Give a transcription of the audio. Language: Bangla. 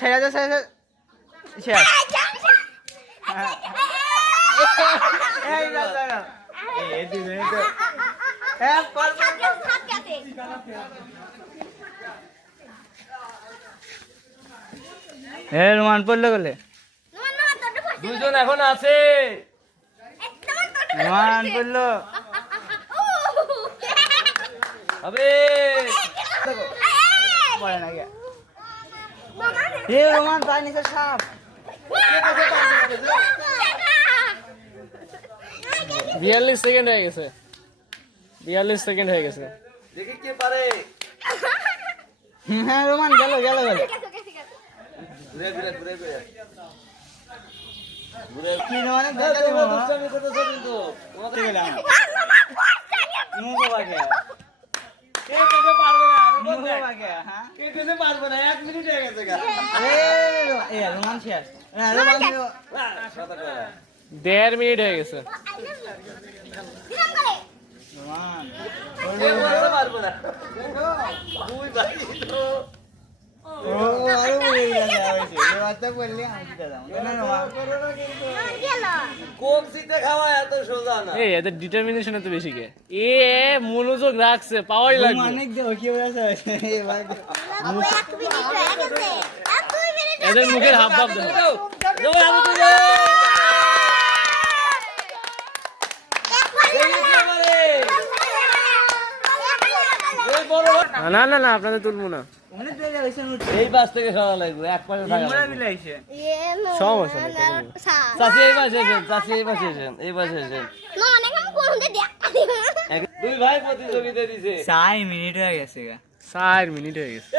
ছেড়ে দে শেষ রোমান পড়লো বলে দুজন এখন আছে রোমান পড়লো হবে পড়ে না গে রোমান তাই নিচে সাপ 42 সেকেন্ড হয়ে গেছে 42 সেকেন্ড হয়ে গেছে দেখি কে পারে হ্যাঁ রোমান গেল ঘুরে কি রোমানে পারবে না 1 মিনিট হয়ে গেছে রোমান শেষ 1.5 মিনিট হয়ে গেছে রোমান পারবে না দুই ভাই তো কোক সিতে খাওয়া এত সোজা না এই এদের ডিটারমিনেশন এত বেশি কে মনোযোগ রাখছে পাওয়াই লাগবে এদের মুখের হাব ভাব দেখো না না না আপনাদের তুলবো না এই পাশ থেকে সরা লাগবে এক পাশে থাকা সমস্যা নেই চাচি এই পাশে এসেন চাচি এই পাশে এসেন এই পাশে এসেন দুই ভাই প্রতিযোগিতা দিছে 4 মিনিট হয়ে গেছে 4 মিনিট হয়ে গেছে